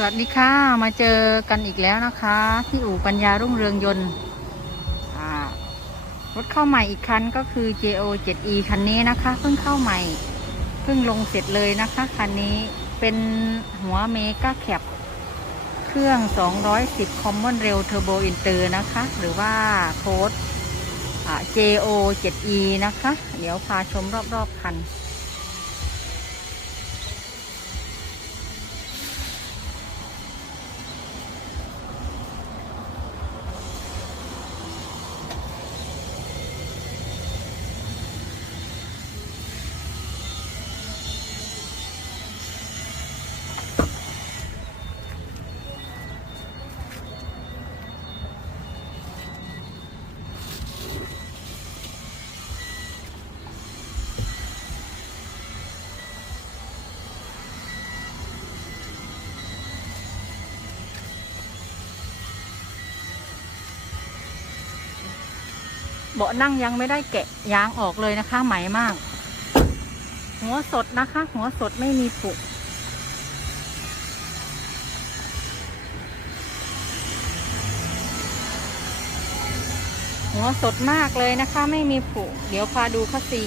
สวัสดีค่ะมาเจอกันอีกแล้วนะคะ ที่อู่ปัญญารุ่งเรืองยนต์รถเข้าใหม่อีกคันก็คือ JO 7E คันนี้นะคะ เพิ่งเข้าใหม่ เพิ่งลงเสร็จเลยนะคะคันนี้เป็นหัวเมกาแคปเครื่อง 210 Common Rail Turbo Inter นะคะ หรือว่าโค้ด JO 7E นะคะ เดี๋ยวพาชมรอบๆคัน เบาะนั่งยังไม่ได้แกะยางออกเลยนะคะใหม่มาก หัวสดนะคะ หัวสดไม่มีผุหัวสดมากเลยนะคะ ไม่มีผุเดี๋ยวพาดูคัสซี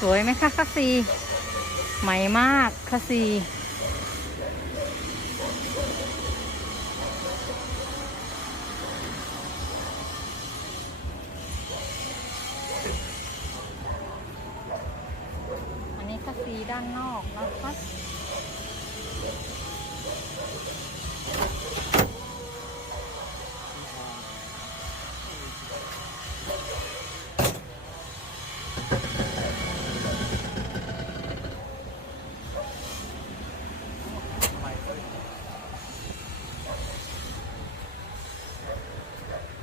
สวยไหมคะคัสซีใหม่มากคัสซีอันนี้คัสซีด้านนอกนะคะ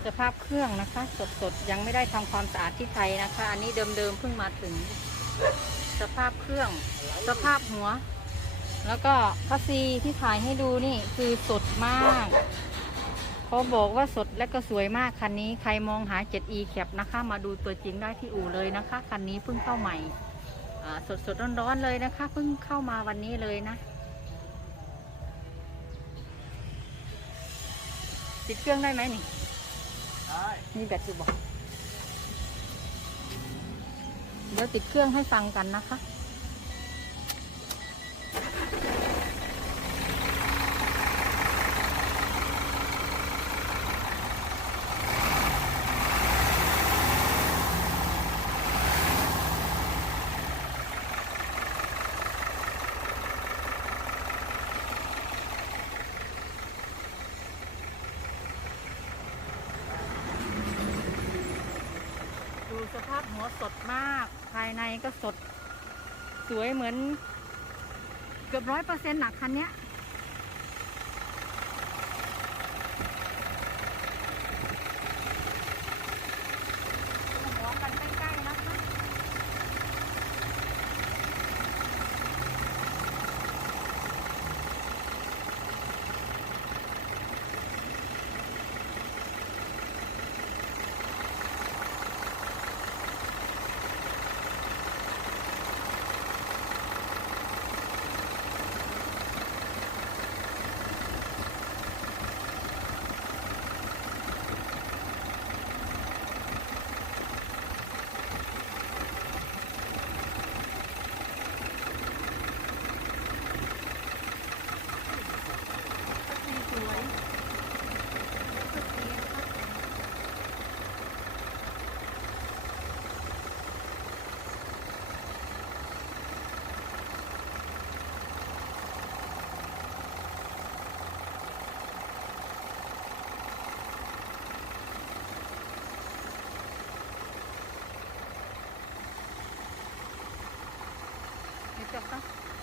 สภาพเครื่องนะคะ สดๆ ยังไม่ได้ทำความสะอาดที่ไทยนะคะ อันนี้เดิมๆเพิ่งมาถึง สภาพเครื่อง สภาพหัว แล้วก็คัสซีที่ถ่ายให้ดูนี่คือสดมากเขาบอกว่าสดและก็สวยมากคันนี้ใครมองหา 7e แคปนะคะ มาดูตัวจริงได้ที่อู่เลยนะคะ คันนี้เพิ่งเข้าใหม่สดสดร้อนๆเลยนะคะ เพิ่งเข้ามาวันนี้เลยนะติดเครื่องได้ไหมนี่ มีแบตอยู่บอกเดี๋ยวติดเครื่องให้ฟังกันนะคะ ดูสภาพหัวสดมาก ภายในก็ สด สวยเหมือน เกือบร้อยเปอร์เซ็นต์หนักคันเนี้ยหัวกันใกล้ๆนะคะ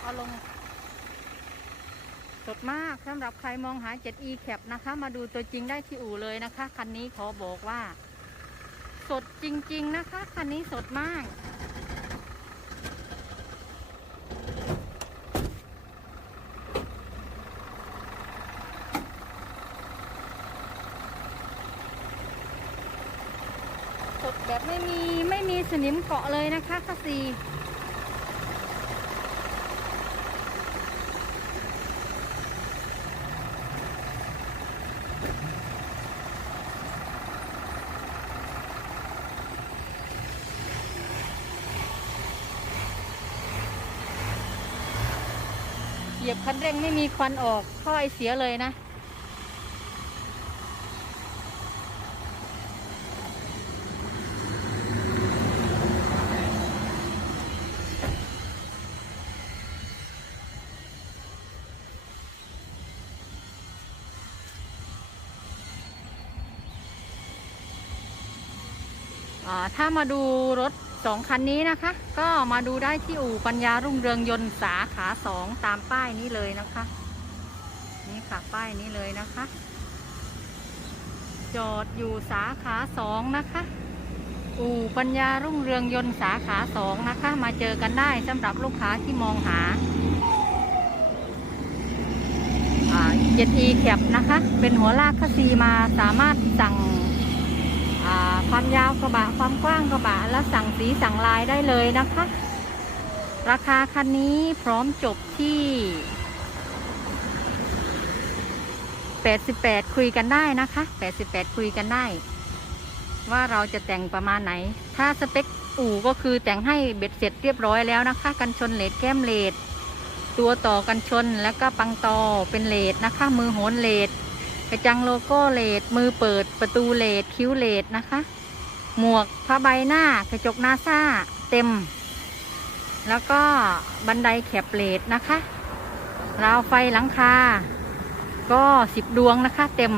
ค เอาลง สดมากสำหรับใครมองหา 7e cap นะคะ มาดูตัวจริงได้ที่อู่เลยนะคะ คันนี้ขอบอกว่า สดจริง ๆ นะคะ คันนี้สดมาก สดแบบไม่มีไม่มีสนิมเกาะเลยนะคะคัสซี ยียบคันเร่งไม่มีควันออกท่อไอเสียเลยนะอ่าถ้ามาดูรถ สองคันนี้นะคะ ก็มาดูได้ที่อู่ปัญญารุ่งเรืองยนต์สาขาสองตามป้ายนี้เลยนะคะ นี่ค่ะป้ายนี้เลยนะคะ จอดอยู่สาขาสองนะคะ อู่ปัญญารุ่งเรืองยนต์สาขาสองนะคะ มาเจอกันได้สำหรับลูกค้าที่มองหาเจ็ดอีแคปนะคะ เป็นหัวลากคัสซีมาสามารถสั่ง ความยาวกระบะความกว้างกระบะแล้วสั่งสีสั่งลายได้เลยนะคะ ราคาคันนี้พร้อมจบที่ 88 คุยกันได้นะคะ 88 คุยกันได้ ว่าเราจะแต่งประมาณไหน ถ้าสเปคอู่ก็คือแต่งให้เบ็ดเสร็จเรียบร้อยแล้วนะคะ กันชนเลดแก้มเลดตัวต่อกันชนแล้วก็ปังตอเป็นเลดนะคะ มือโหนเลด กระจังโลโก้เลดมือเปิดประตูเลดคิ้วเลดนะคะ หมวกผ้าใบหน้ากระจกนาซาเต็ม แล้วก็บันไดแคบเลดนะคะราวไฟหลังคา ก็สิบดวงนะคะ เต็ม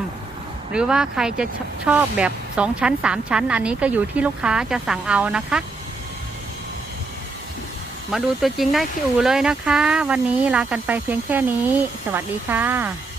หรือว่าใครจะชชอบแบบสองชั้นสามชั้น อันนี้ก็อยู่ที่ลูกค้าจะสั่งเอานะคะ มาดูตัวจริงได้ที่อู่เลยนะคะ วันนี้ลากันไปเพียงแค่นี้ สวัสดีค่ะ